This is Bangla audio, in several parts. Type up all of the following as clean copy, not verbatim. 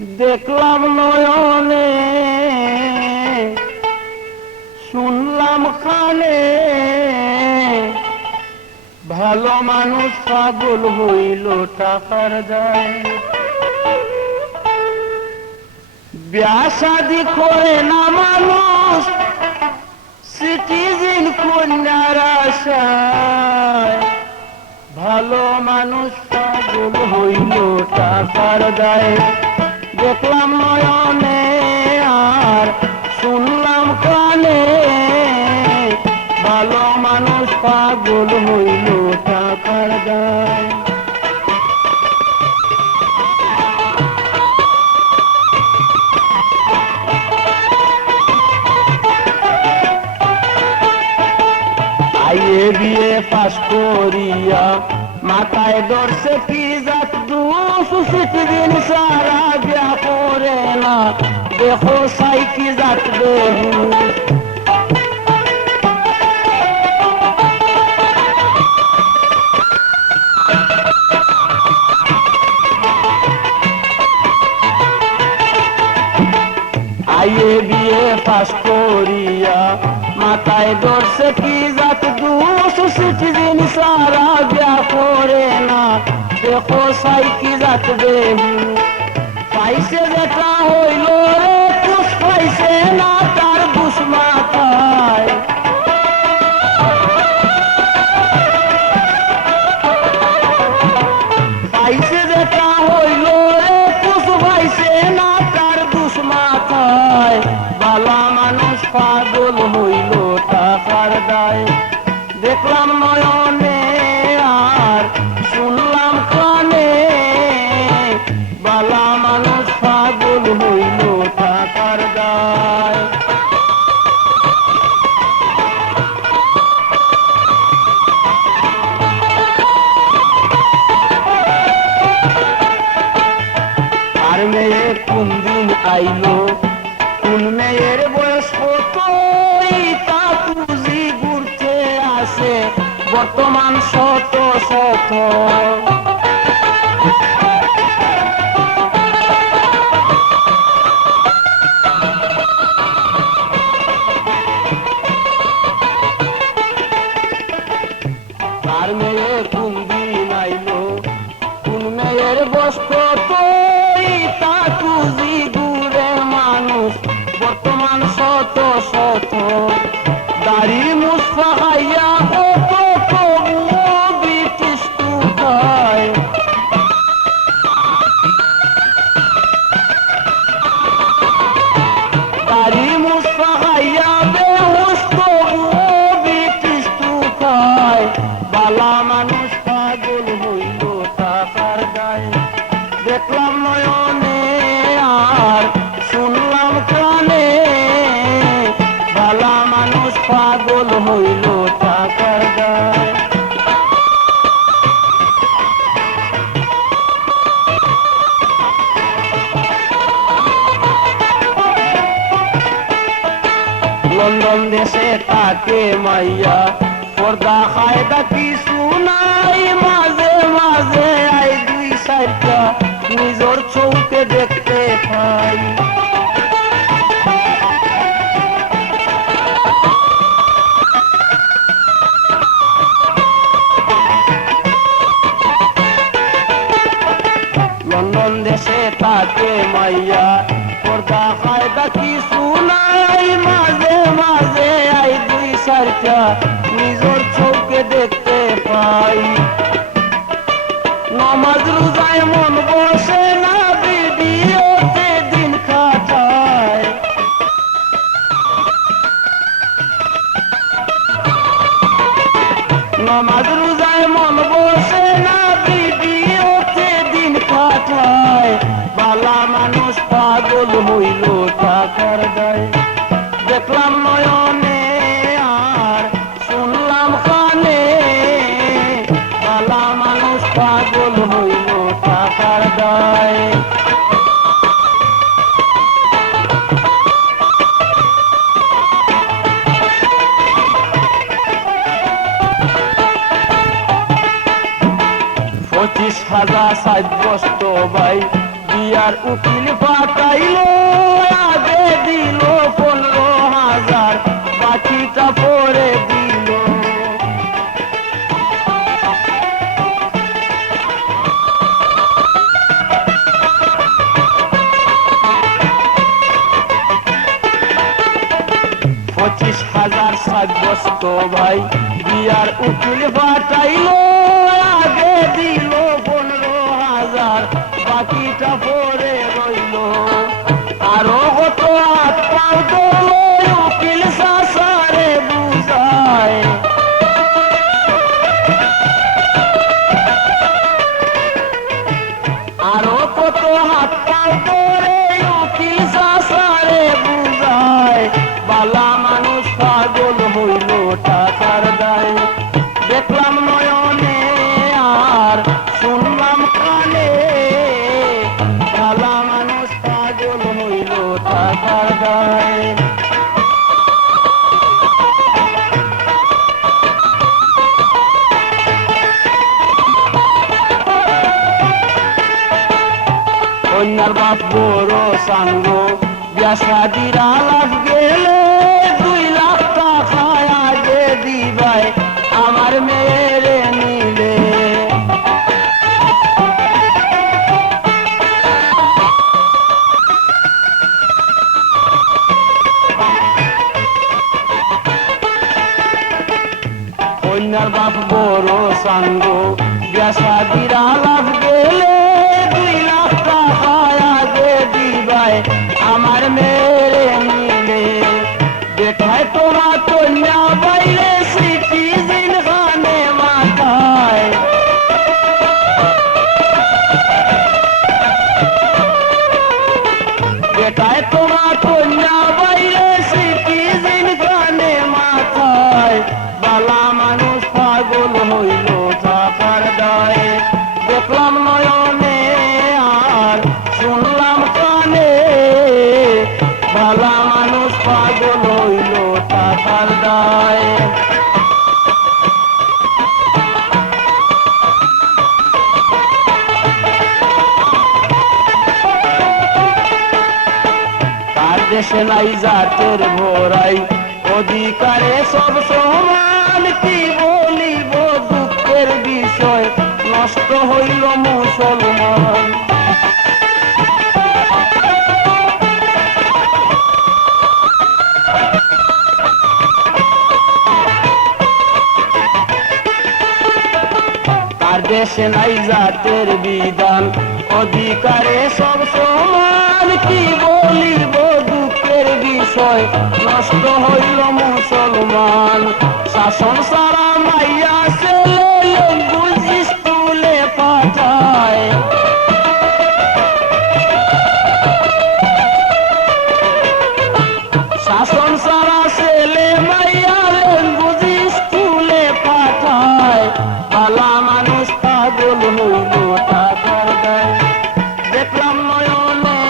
দেখলাম নয়নে, শুনলাম কানে, ভালো মানুষ পাগল হইল টাকার দায়। বিয়া শাদি করে না মানুষ সিটিজেন কন্যার আশায়, ভালো মানুষ পাগল হইল টাকার দায়। দেখলাম নয়নে আর শুনলাম কানে, ভালো মানুষ পাগল হইল টাকার দায়। আইয়ে বিয়ে পাস করিয়া মাথায় ধরছে কি জাত দোষ, সিটিজেন সারা বিয়া করে না, দেখো সাই কি জাত বেহুশ। আইয়ে বিয়ে পাস করিয়া মাথায় ধরছে কি জাত দোষ, সিটিজেন সারা বিয়া করে না, দেখো সাই কি জাত বেহুশ। পাইছে যেটা হইল রে কুশ, পাইছে না তার দুষ মাথায়। পাইছে যেটা হইল রে কুশ, পাইছে না তার দুষ মাথায়, ভালা মানুষ পাগল হইল টাকার দায়। দেখলাম নয়নে আর শুনলাম কানে, ভালা মানুষ পাগল হইল টাকার দায়। আর মেয়ে কোন দিন আইলো, কোন মেয়ের বয়স কত, তা তুজি ঘুরতে আসে বর্তমান শত শত। আর মেয়ে কোন দিন আইলো, কোন মেয়ের বয়স কত, তা তুজি ঘুরে মানুষ বর্তমান শত শত। দাড়ি মুসফা খাইয়া কত তবুও ব্রিটিশ টুকায়, দাড়ি মুসফা খাইয়া বেহুশ তবুও ব্রিটিশ টুকায়, ভালা মানুষ পাগল হইল টাকার দায়। দেখলাম নয়নে আর শুনলাম কানে, ভালা মানুষ পাগল হইল টাকার দায়। লন্ডন দেশে তাকে মাইয়া পর্দা খায়দা কিছু নাই, মাঝে মাঝে আই দুই চারটা নিজের চৌকে দেখতে পাই। লন্ডন দেশে তাকে মাইয়া পর্দা খায়দা কিছু নাই, মাঝে মাঝে আই দুই চারটা নিজের চৌকে দেখতে পাই। নমাজ রোজায় মন বসে না, ভিডিওতে দিন কাটায়। নমাজ রোজায় মন বসে না, ভিডিওতে দিন কাটায়, ভালা মানুষ পাগল হইল টাকার দায়। দেখলাম নয়নে আর শুনলাম কানে, ভালা মানুষ পাগল হইল টাকার দায়। $25,000 সাব্যস্ত ভাই বিয়ার উকিল পাঠাইলো, আগে দিল 15,000, বাকিটা পরে দিল। 25,000 সাব্যস্ত ভাই, বিয়ার উকিল পাঠাইলো, আগে দিল 15,000, বাকিটা পরে রইল। আরো কত হাত পাও ধরলো, উকিল চাচারে বুঝায়। আরো কত হাত পাও ধরে উকিল চাচারে বুঝায়, বালা মানুষ পাগল হইল টাকার দায়। দেখলাম নয়নে আর শুনলাম কানে, বালা মানুষ পাগল হইল টাকার দায়। কন্যার বাপ বড় সাঙ্গ, বিয়া শাদির আলাপ গেলে 2 লাখ টাকা আগে দিবাই, আমার মেয়েরে নিলে। কন্যার বাপ বড় সাঙ্গ, বিয়া শাদির আলাপ গেলে 2 লাখ টাকা আগে দিবাই, আমার মেয়েরে নিলে। দেখায় তোমার কন্যা বাইরে সিটিজেন খানে মাথায়। দেখায় তোমার কন্যা বাইরে সিটিজেন খানে মাথায়, বালা মানুষ পাগল হইল টাকার দায়। দেখলাম নয়নে আর শুনলাম কানে, বালা মানুষ পাগল হইল টাকার দায়। তার দেশে নাই জাতের ভরাই, অধিকারে সব সমান। কি বলিব দুঃখের বিষয়, নষ্ট হইল মুসলমান। তার দেশে নাই জাতের বিধান, অধিকারে সব সমান। কি বলিব দুঃখের বিষয়, নষ্ট হইল মুসলমান। শাসন সারা মাইয়া ছেলে লেঙ্গুজ স্কুলে পাঠায়। শাসন সারা ছেলে মাইয়া লেঙ্গুজ স্কুলে পাঠায়, বালা মানুষ পাগল হইল টাকার দায়। দেখলাম নয়নে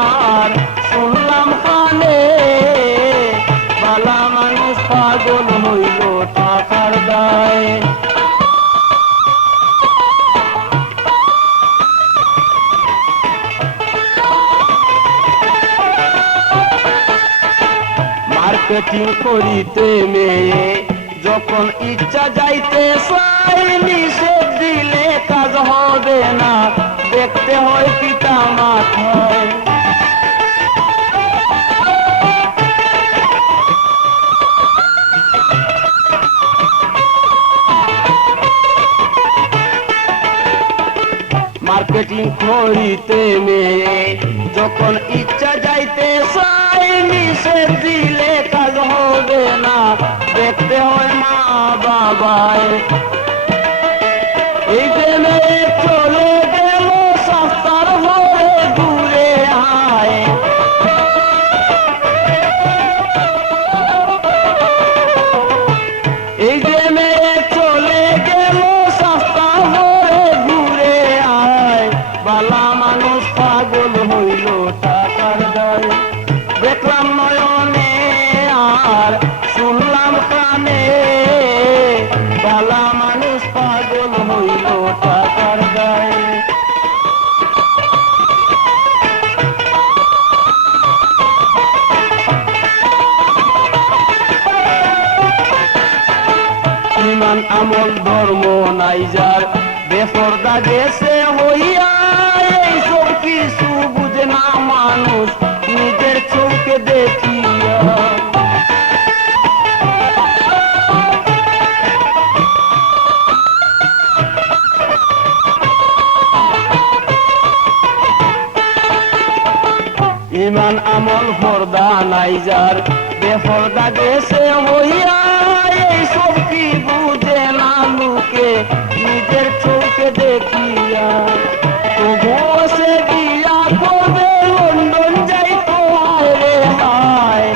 আর শুনলাম কানে, বালা মানুষ পাগল হইল টাকার দায়। মার্কেটিং করিতে মেয়ে যখন ইচ্ছা যাইতে চাই, নিষেধ দিলে কাজ হবে না, দেখতে হয় পিতা মাথায়। মার্কেটিং করিতে মেয়ে যখন ইচ্ছা যাইতে চাই, নিষেধ দিলে কাজ হবে না, দেখতে হয় মা বাবায়। এই যে মেয়ে চলে গেল সস্তার ভরে দূরে আয়। এই যে মেয়ে চলে গেল সস্তা ভরে ঘুরে আয়, বালা মানুষ পাগল হইল টাকার দায়। দেখলাম নয়নে আর শুনলাম কানে, বালা মানুষ পাগল হইল টাকার দায়। আমল ধর্ম নাই যার, বেপরদা গেছে হইয়া, এই সব কিছু বুঝে না মানুষ নিজের চোখে দেখিয়া। ইমান আমল পর্দা নাই যার, বেপরদা গেছে হইয়া, এই সব কি বুঝে না লোকে নিজের চোখে দেখিয়া। তবুও সে বিয়া করবে, লন্ডন যাইতো হায় রে হায়।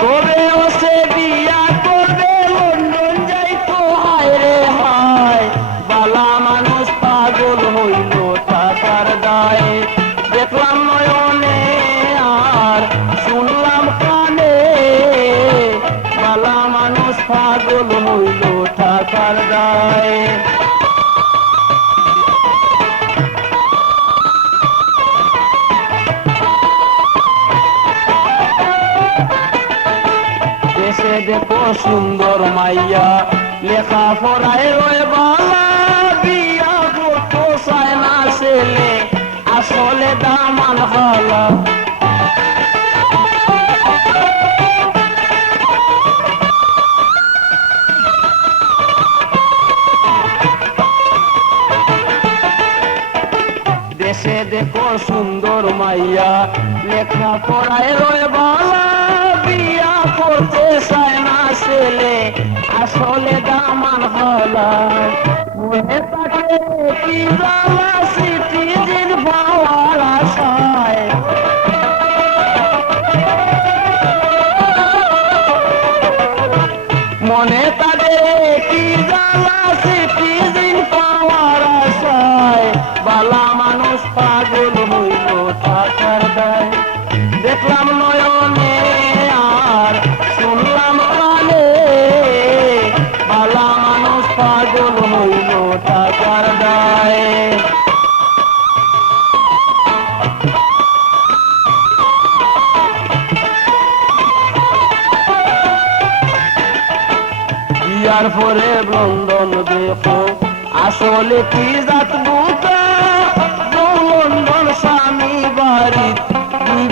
তবেও সে বিয়া করবে, লন্ডন যাইতো হায় রে হায়। বালা মানুষ পাগল হইল টাকার দায়ে, দেখলাম নয়নে আর শুনলাম কানে। বালা মানুষ পাগল হইল টাকার দায়ে। দেশে দেখো সুন্দর মাইয়া, লেখা পড়ায় রয় বালা, বিয়া করতো চায় না ছেলে, আসলে দামান হালা। দেশে দেখো সুন্দর মাইয়া, লেখা পড়ায় রয় বালা, বিয়া করতে চায় না ছেলে, আসলে দামান হলা। মনে থাকে কি জ্বালা, সিটিজেন পাওয়ার আশায়। মনে তাদের কি জ্বালা, সিটিজেন পাওয়ার আশায়। বালা মানুষ পাগল হইল টাকার দায়, দেখলাম নয়নে আর শুনলাম কানে। বালা মানুষ পাগল হইল টাকার দায়। বিয়ার পরে লন্ডন দেখো, আসলে কি জাত বুকা। লন্ডন স্বামী বাড়ি,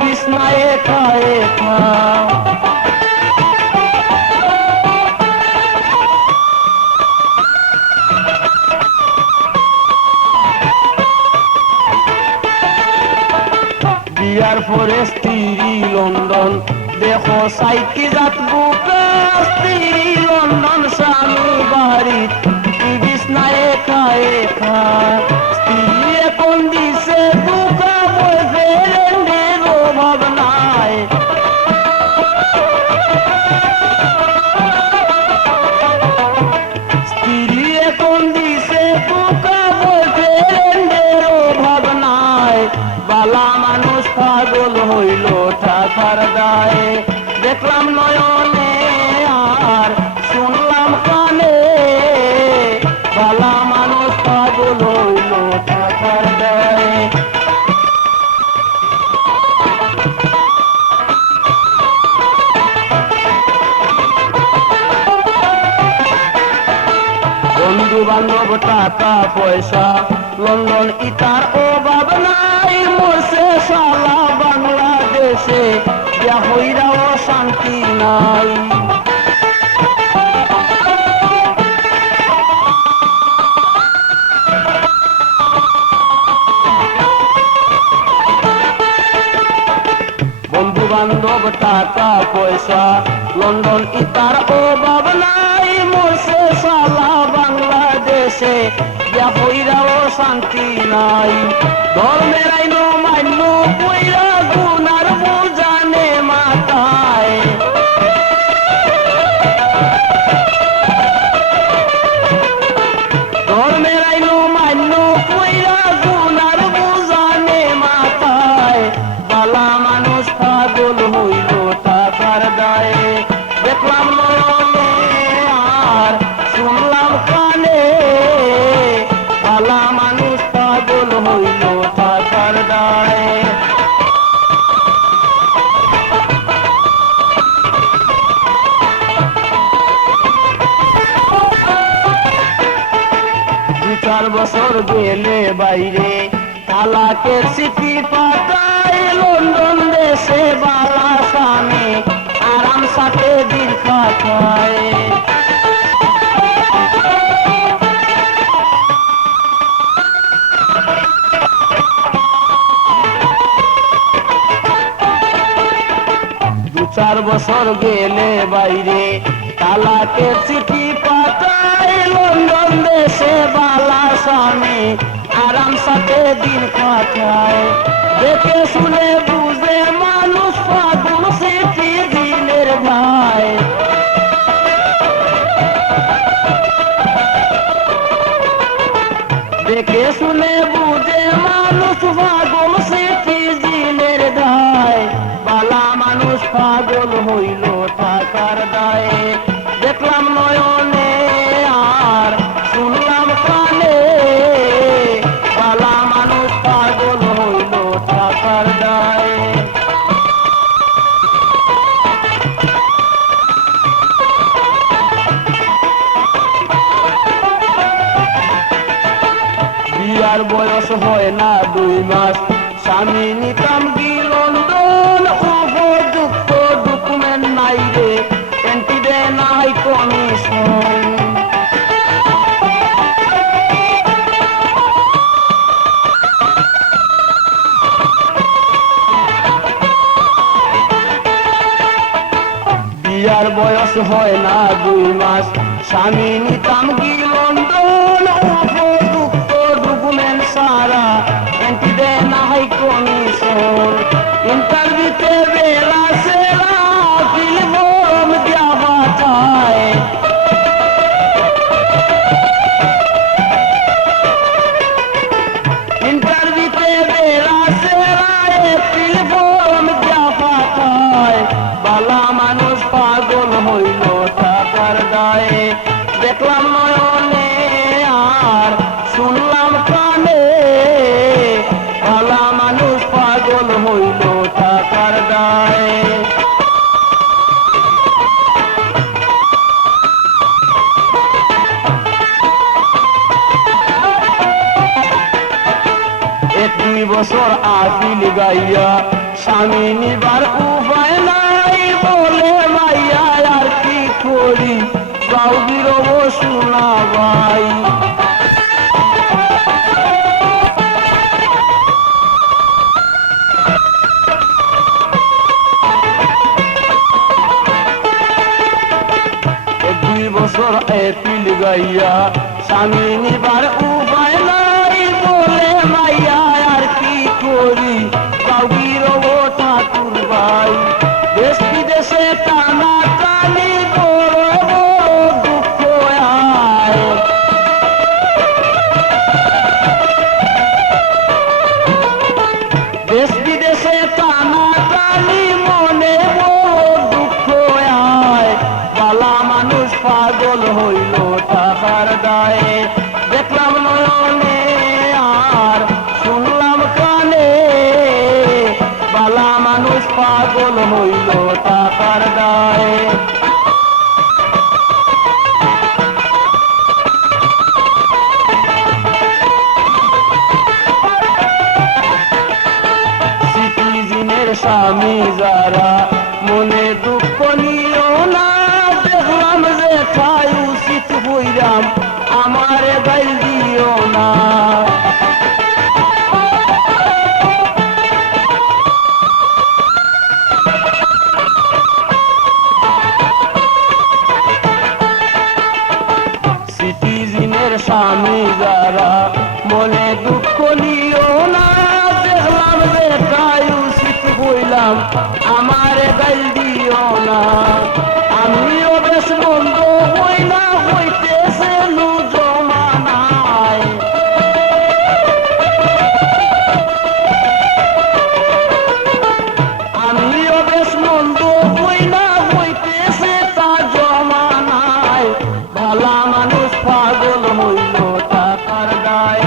বিছনায় একা একা। বিয়ার পরে স্ত্রী লন্ডন দেখো, সাইকি জাত বুকা। স্ত্রী লন্ডন স্বামী বাড়ি, বিছনায় একা একা। স্ত্রী এখন দিছে বুকা, বয়ফ্রেন্ডের অভাব নাই। স্ত্রী এখন দিছে বুকা, বয়ফ্রেন্ডের অভাব নাই। বালা মানুষ পাগল হইল টাকার দায়ে, দেখলাম নয়নে আর শুনলাম কানে। বালা মানুষ পাগল হইল টাকার দায়ে। বন্ধু বান্ধব টাকা পয়সা, লন্ডন ইটার অভাব নাই। মরছে শালা বাংলাদেশে, বিয়া হইরাও শান্তি নাই। বন্ধু বান্ধব টাকা পয়সা, লন্ডন ইটার অভাব নাই। মরছে শালা বাংলাদেশে, বিয়া হইরাও শান্তি নাই। ধর্মের আইন মান্য কইরা, গুনার বুঝানে মাথায়। ধর্মের আইন মান্য কইরা, গুনার বুঝানে মাথায়। বালা মানুষ পাগল হইল টাকার দায়ে, দেখলাম নয়নে আর শুনলাম কানে। বালা মানুষ পাগল হইল টাকার দায়ে। চার বছর গেলে বাইরে তালাকের চিঠি পাঠায় লন্ডন দেশে বালা স্বামী আরাম সাথে দিন কাটায়। 4 বছর গেলে বাইরে তালাকের চিঠি পাঠায় লন্ডন দেশে বালা স্বামী আরাম সাথে দিন কাটায়। দেখে শুনে বুঝে মানুষ ফাগুন চিঠি দিনের ভাই। দেখে শুনে বুঝে মানুষ ফাগুন চিঠি দিনের ভাই। বালা মানুষ পাগল হইল টাকার দায়ে দেখলাম নয়নে আর শুনলাম কানে। বালা মানুষ পাগল হইল টাকার দায়ে। বিয়ার বয়স হয় না 2 মাস স্বামী নিতাম গিল লন্ডন। উপযুক্ত ডকুমেন্ট নাই রে এন্ট্রি দে নাই কমিশন। বিয়ার বয়স হয় না 2 মাস স্বামী নিতাম গিল লন্ডন। উপযুক্ত ডকুমেন্ট সারা এন্ট্রি দে নাই কমিশন। ইন্টারভিউতে বেলা সেরা ফিল্ম দেওয়া চায়। ইন্টারভিউতে বেলা সেরা ফিল্ম দেওয়া চায়। বালা মানুষ পাগল হইল টাকার দায়ে দেখলাম নয়নে আর শুনলাম কানে। বালা মানুষ পাগল হইল টাকার দায়ে। দুই বছর আপিল গাইয়া স্বামী নিবার উপায় নাই বলে মাইয়া আর কি করি গাউদির শোনা ভাই। বছর এপ্রিল গাইয়া স্বামী নিবার উপায় নাই বলে মাইয়া আর কি করি গাউগির ঠাকুর ভাই। দেশ বিদেশে টানা টানি বড় বড় দুঃখ আয়। দেশ বিদেশে টানা টানি মনে বড় দুঃখ আয়। বালা মানুষ পাগল হইল টাকার দায়ে দেখলাম নয়নে আর শুনলাম কানে। বালা মানুষ পাগল হইল টাকার দায়ে। সিটিজেনের স্বামী যারা মনে দুঃখ নিও না দেখলাম যে ঠাই উচিত হইলাম আমার গাইল দিও না। সিটিজেনের স্বামী যারা মনে দুঃখ নিও না দেখলাম যে ঠাই উচিত হইলাম আমার গাইল দিও না। আমিও বেশ বন্ধ হই না হইতেছে নু জমানায়। আমিও বেশ মন্দ হই না হইতেছে তা জমানায়। ভালা মানুষ পাগল হইল টাকার গায়ে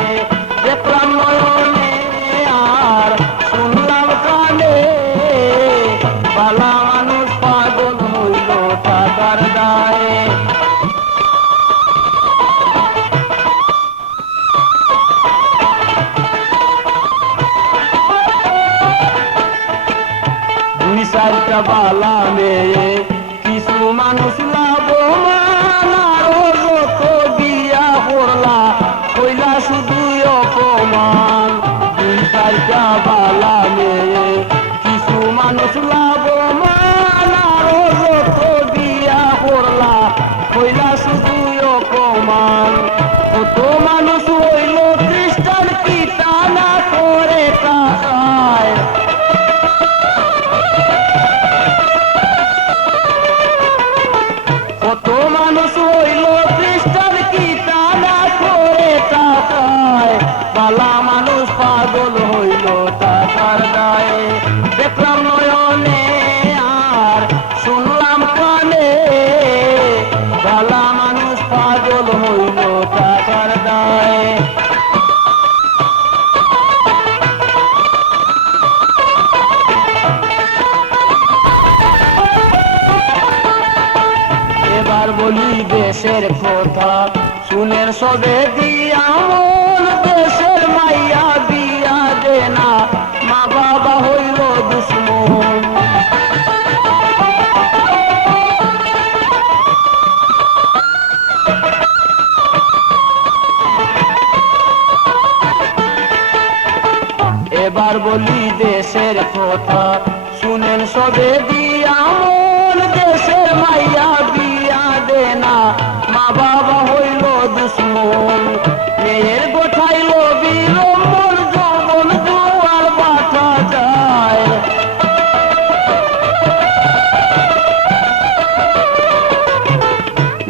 পাইয়া বালা মেয়ে কিছু মানুষ লাভবান আরো যত বিয়া করলা কইলা শুধু অপমান দুই চারটা বালা মেয়ে কিছু মানুষ লাভবান আরো যত বিয়া করলা কইলা শুধু অপমান কত মানুষ হইল খ্রিস্টান কি টানা করে তাহায় কত মানুষ হইল খ্রিস্টান কি টানা করে তাকায় বালা মানুষ পাগল হইল টাকার গায়ে দেখলাম নয়নে আর শুনলাম কানে বালা মানুষ পাগল হইল টাকার গায়ে এবার বলি দেশের কথা শুনের সবে দিয়া মন দেশের মাইয়া বিয়া দে না মা বাবা হইল দুশ্মন এবার বলি দেশের কথা শুনেন সবে দিয়া মন দেশের মাইয়া বিয়া দে না মা বাবা হইল দুশ্মন মেয়ের গোঠাইল বিলম্বন যৌবন দুয়ার বাটা যায়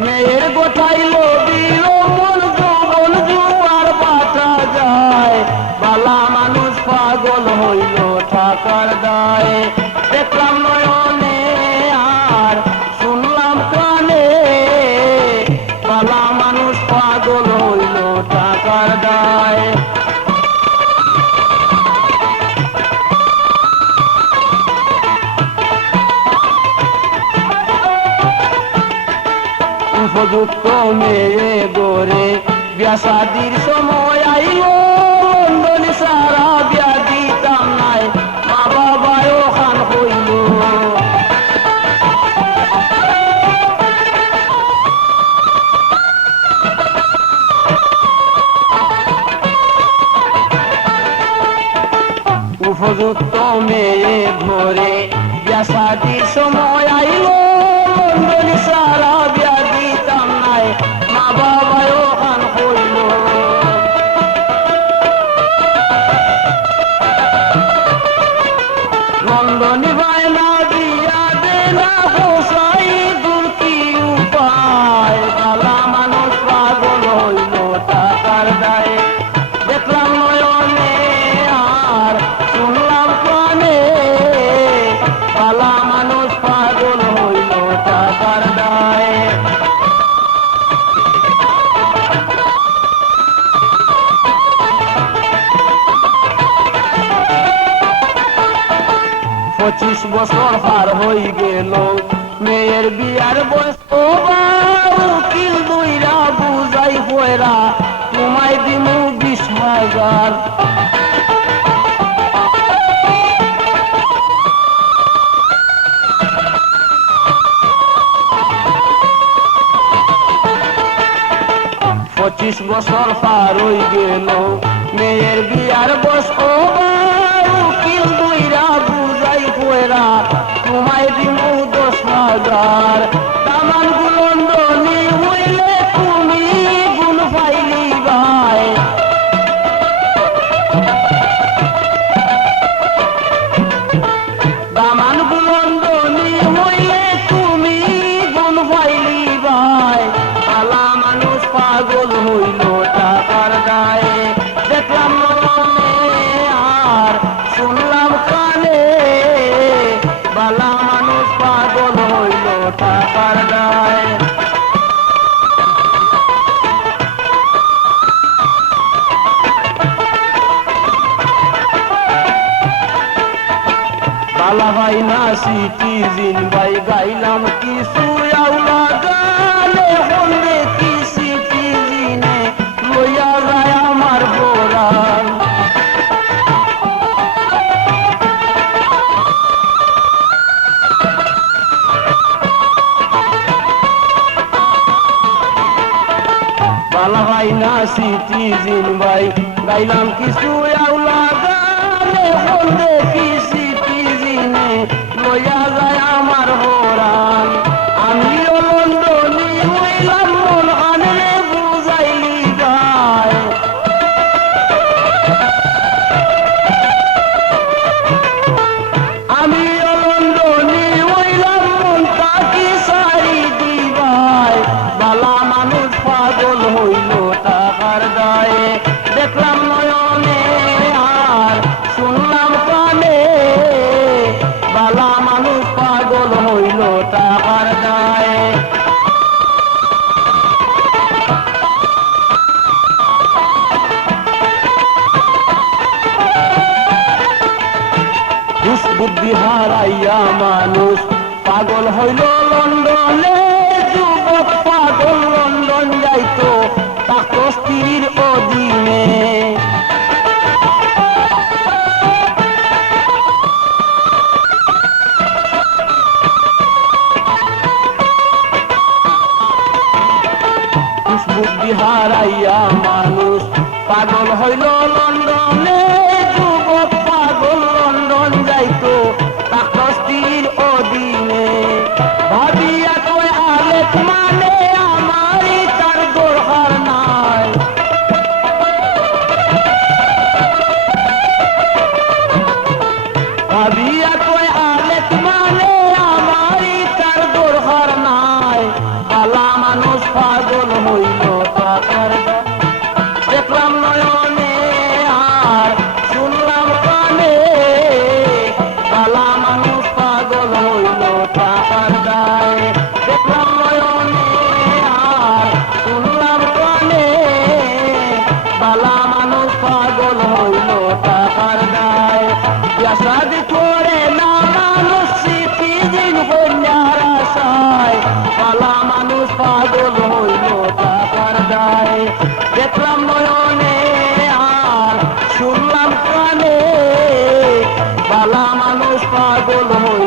মেয়ের গোঠাইল বিলম্বন যৌবন দুয়ার বাটা যায় বালা মানুষ পাগল হইল টাকার দায় দেখলাম নয়নে আর শুনলাম কানে বালা মানুষ পাগল হইল টাকার দায় উপযুক্ত মেয়ে গড়ে বিয়া শাদির সময় আইল লন্ডন সারা বিয়া দিতাম নাই মা বাবাও খান হইল উপযুক্ত মেয়ে ঘরে বিয়া শাদির সময় আইল লন্ডন সারা বিয়া দিতাম নাই মা বাবাও খান হইল লন্ডনী বায়না দিয়া দে না হোসাই দূর কি উপায় বালা মানুষ পাগল হইল টাকার দায়ে দেখলাম নয়নে আর শুনলাম কানে বালা মানুষ পাগল হইল টাকার দায়ে পঁচিশ বছর পার হই গেল মেয়ের বিয়ার বয়স উকিল দুইরা বুঝাই পয়রা তোমায় দিমু 20,000 25 বছর পার হই গেল মেয়ের বিয়ার বয়স উকিল দুইরা বুঝাই পয়রা তোমায় দিমু 10,000 দামান গুলন্ডনি হইলে তুমি গুণ পাইলি ভাই দামান গুলন্ডনি হইলে তুমি গুণ পাইলি ভাই পালা মানুষ পাগল হইল টাকার গায়ে দেখলাম মনে আর শুনলাম কানে বালা মানুষ পাগল হইল টাকার গায়ে বালা ভাই না সিটিজিন ভাই গাইলাম কিছু আউলা গানে হলে কি সিটিজিনে লইয়া যায় আমার বোরাল সিটিজিন ভাই গাইলাম কিছু আউলা গানে বলতে কি সিটিজিনে লইয়া যায় আমার হরান আমিও লন্ডনি হইলাম মন আনলে বুঝাইলি গায় আমিও লন্ডনি হইলাম মন তাকি সারি দিবাই বালা মানুষ পাগল হইল টাকার দায়ে দেখলাম নয়নে আর শুনলাম কানে বালা মানুষ পাগল হইল টাকার দায়ে বুদ্ধি হারাইয়া মানুষ পাগল হইল লন্ডনে যুবক পাগল লন্ডন যাইতো তাকে স্ত্রীর অধীনে বুদ্ধি হারাইয়া মানুষ পাগল হইল লন্ডনে যুবক পাগল লন্ডন যাইতো তাকে স্ত্রীর অধীনে ভাবিয়া কয় আলেক মানে আমারই তার দরকার নাই ভাবিয়া কয় আলেক মানে আমারই তার দরকার নাই বালা মানুষ পাগল হইল টাকার দেখলাম নয়নে আর শুনলাম কানে বালা মানুষ পাগল হইল টাকার দায় দেখলাম নয়নে আর শুনলাম কানে বালা মানুষ পাগল হইল টাকার দায় ইয়াসাদ করে না মানুষ সিটিজিন কন্যার আশায় বালা মানুষ পাগল হইল টাকার দায় দেখলাম নয়নে আর শুনলাম কানে বালা মানুষ পাগল হইল